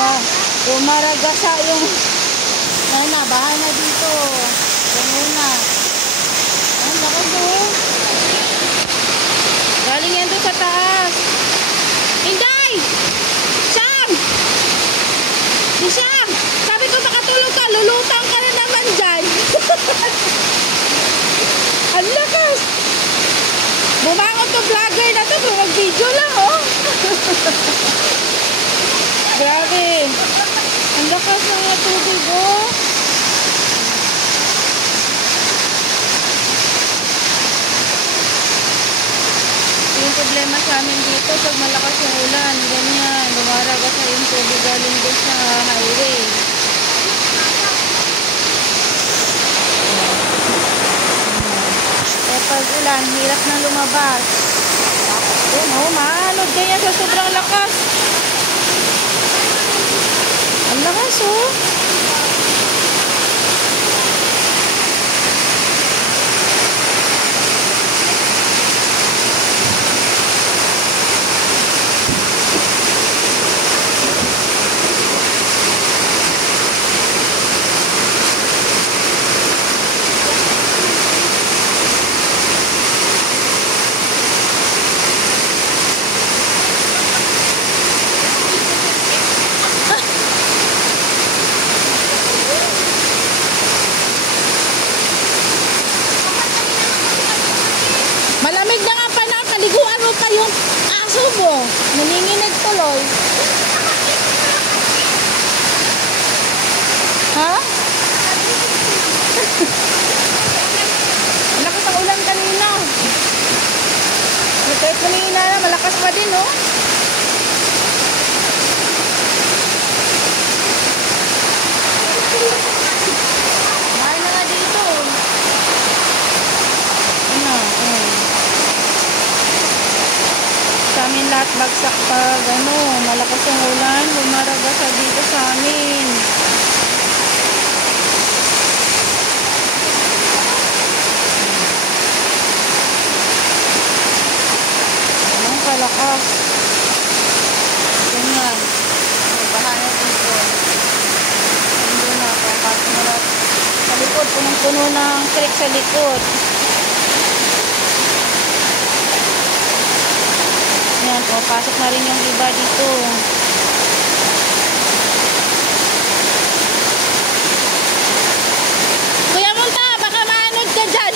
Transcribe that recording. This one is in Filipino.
Umaragasa yung bahay na dito. Ganuna. Ang lakas oh. Galing yan doon sa taas. Inday! Siyang! Di Siyang! Sabi ko makatulog ka, lulutang ka na naman dyan. Ang lakas! Bumangon to vlogger na to, mag-video lang oh. Grabe. Ang lakas ng tubig oh. Yung problema sa amin dito, pag malakas yung ulan, ganyan, dumaragas yung tubig galing doon sa highway. Eh pag ulan, hirap na lumabas. Maanod ganyan sa sobrang lakas. Ang lakas oh. Malamig na nga pa na, kaliguan mo pa yung aso mo. Naninginig tuloy. Ha? Malakas ang ulan kanina. Kahit kanina na, malakas pa din, oh. Mahal na nga dito. Ano, sa amin lahat bagsak pag malakas ang ulan, bumaragasa dito sa amin. Anong kalakas? Ganyan. Baha na dito. Hindi na, papasok na lahat. Sa likod, punong-puno ng creek sa likod. Yan, pasok na rin yung iba dito. Kuya Munta, baka maanod ka dyan.